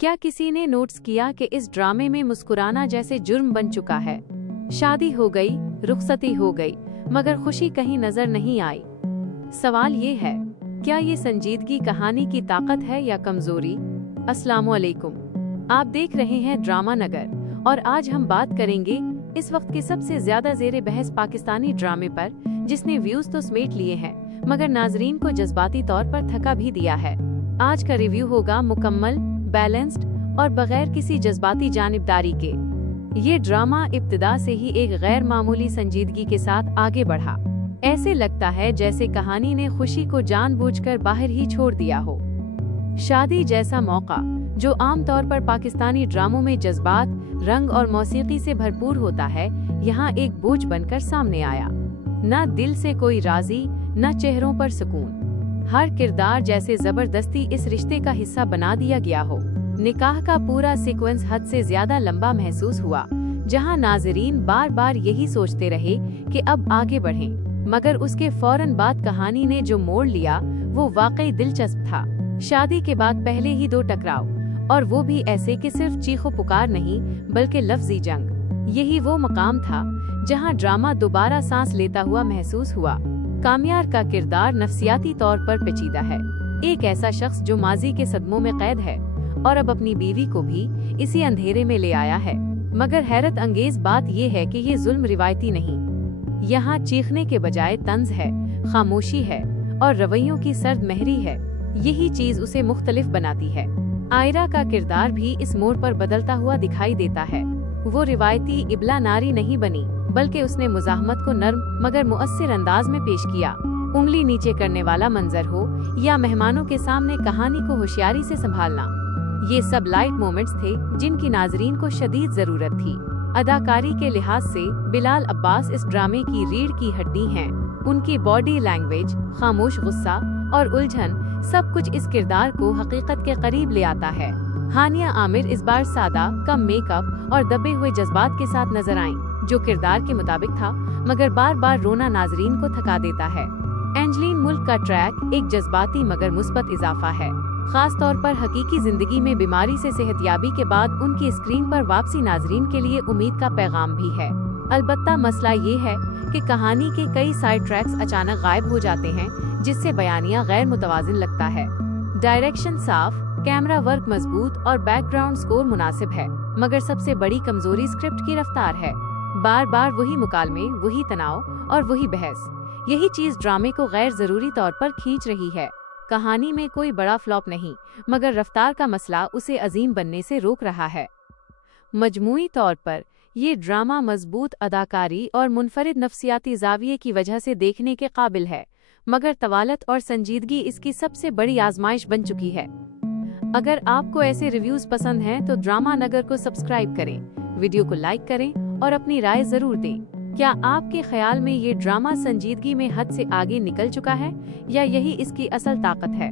क्या किसी ने नोट्स किया कि इस ड्रामे में मुस्कुराना जैसे जुर्म बन चुका है? शादी हो गई, रुखसती हो गई, मगर खुशी कहीं नजर नहीं आई। सवाल ये है, क्या ये संजीदगी कहानी की ताकत है या कमजोरी? अस्सलामुअलैकुम, आप देख रहे हैं ड्रामा नगर और आज हम बात करेंगे इस वक्त के सबसे ज्यादा जेरे बहस पाकिस्तानी ड्रामे पर, जिसने व्यूज तो समेट लिए हैं मगर नाजरीन को जज्बाती तौर पर थका भी दिया है। आज का रिव्यू होगा मुकम्मल, बैलेंस्ड और बगैर किसी जज्बाती जानिबदारी के। ये ड्रामा इब्तिदा से ही एक गैर मामूली संजीदगी के साथ आगे बढ़ा। ऐसे लगता है जैसे कहानी ने खुशी को जानबूझकर बाहर ही छोड़ दिया हो। शादी जैसा मौका, जो आमतौर पर पाकिस्तानी ड्रामों में जज्बात, रंग और मौसीकी से भरपूर होता है, यहाँ एक बोझ बनकर सामने आया। न दिल से कोई राजी, न चेहरों पर सुकून। हर किरदार जैसे जबरदस्ती इस रिश्ते का हिस्सा बना दिया गया हो। निकाह का पूरा सीक्वेंस हद से ज्यादा लंबा महसूस हुआ, जहां नाजरीन बार बार यही सोचते रहे कि अब आगे बढ़ें, मगर उसके फौरन बाद कहानी ने जो मोड़ लिया वो वाकई दिलचस्प था। शादी के बाद पहले ही 2 टकराव, और वो भी ऐसे कि सिर्फ चीखो पुकार नहीं बल्कि लफ्जी जंग। यही वो मकाम था जहां ड्रामा दोबारा सांस लेता हुआ महसूस हुआ। कामयार का किरदार नफसियाती तौर पर पेचीदा है। एक ऐसा शख्स जो माजी के सदमों में कैद है और अब अपनी बीवी को भी इसी अंधेरे में ले आया है। मगर हैरत अंगेज बात यह है कि ये जुल्म रिवायती नहीं। यहाँ चीखने के बजाय तंज है, खामोशी है और रवैयों की सर्द महरी है। यही चीज उसे मुख्तलिफ बनाती है। आयरा का किरदार भी इस मोड़ पर बदलता हुआ दिखाई देता है। वो रिवायती इबला नारी नहीं बनी, बल्कि उसने मुजाहमत को नर्म मगर मुअस्सिर अंदाज में पेश किया। उंगली नीचे करने वाला मंजर हो या मेहमानों के सामने कहानी को होशियारी से संभालना, ये सब लाइट मोमेंट्स थे जिनकी नाजरीन को शदीद जरूरत थी। अदाकारी के लिहाज से बिलाल अब्बास इस ड्रामे की रीढ़ की हड्डी हैं। उनकी बॉडी लैंग्वेज, खामोश गुस्सा और उलझन, सब कुछ इस किरदार को हकीकत के करीब ले आता है। हानिया आमिर इस बार सादा, कम मेकअप और दबे हुए जज्बात के साथ नजर आईं, जो किरदार के मुताबिक था, मगर बार बार रोना नाजरीन को थका देता है। एंजलीन मुल्क का ट्रैक एक जज्बाती मगर मुस्बत इजाफा है, खास तौर पर हकीकी जिंदगी में बीमारी से सेहतयाबी के बाद उनकी स्क्रीन पर वापसी नाजरीन के लिए उम्मीद का पैगाम भी है। अलबत्ता मसला ये है कि कहानी के कई साइड ट्रैक्स अचानक गायब हो जाते हैं, जिससे बयानिया गैर मुतवाजिन लगता है। डायरेक्शन साफ, कैमरा वर्क मजबूत और बैकग्राउंड स्कोर मुनासिब है, मगर सबसे बड़ी कमजोरी स्क्रिप्ट की रफ्तार है। बार बार वही मुकालमे, वही तनाव और वही बहस, यही चीज ड्रामे को गैर जरूरी तौर पर खींच रही है। कहानी में कोई बड़ा फ्लॉप नहीं, मगर रफ्तार का मसला उसे अजीम बनने से रोक रहा है। मजमूई तौर पर ये ड्रामा मजबूत अदाकारी और मुनफरिद नफसियाती जाविये की वजह से देखने के काबिल है, मगर तवालत और संजीदगी इसकी सबसे बड़ी आजमाइश बन चुकी है। अगर आपको ऐसे रिव्यूज पसंद हैं तो ड्रामा नगर को सब्सक्राइब करें, वीडियो को लाइक करें और अपनी राय जरूर दें। क्या आपके ख्याल में ये ड्रामा संजीदगी में हद से आगे निकल चुका है या यही इसकी असल ताकत है?